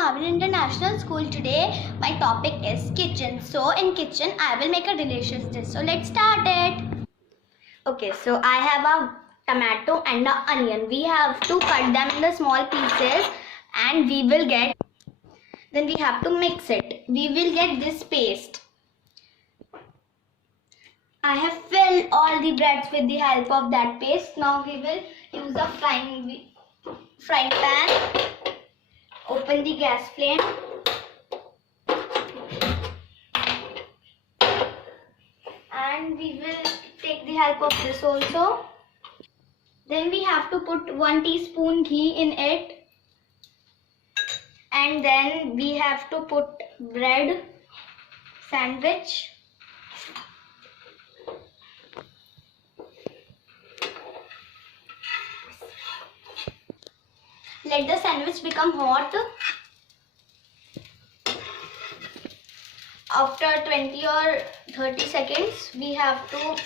Marvel International School. Today my topic is kitchen. So in kitchen I will make a delicious dish. So let's start it. Okay, so I have a tomato and an onion. We have to cut them in the small pieces and then we have to mix it. We will get this paste. I have filled all the breads with the help of that paste. Now we will use a frying pan. Open the gas flame. And we will take the help of this also. Then we have to put 1 teaspoon ghee in it. And then we have to put bread sandwich. Let the sandwich become hot. After 20 or 30 seconds, we have to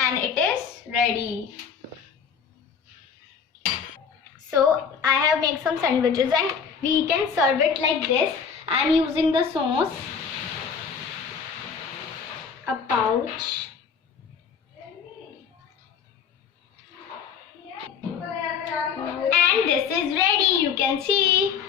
and it is ready. So I have made some sandwiches and we can serve it like this. I am using the sauce, a pouch, and this is ready. You can see.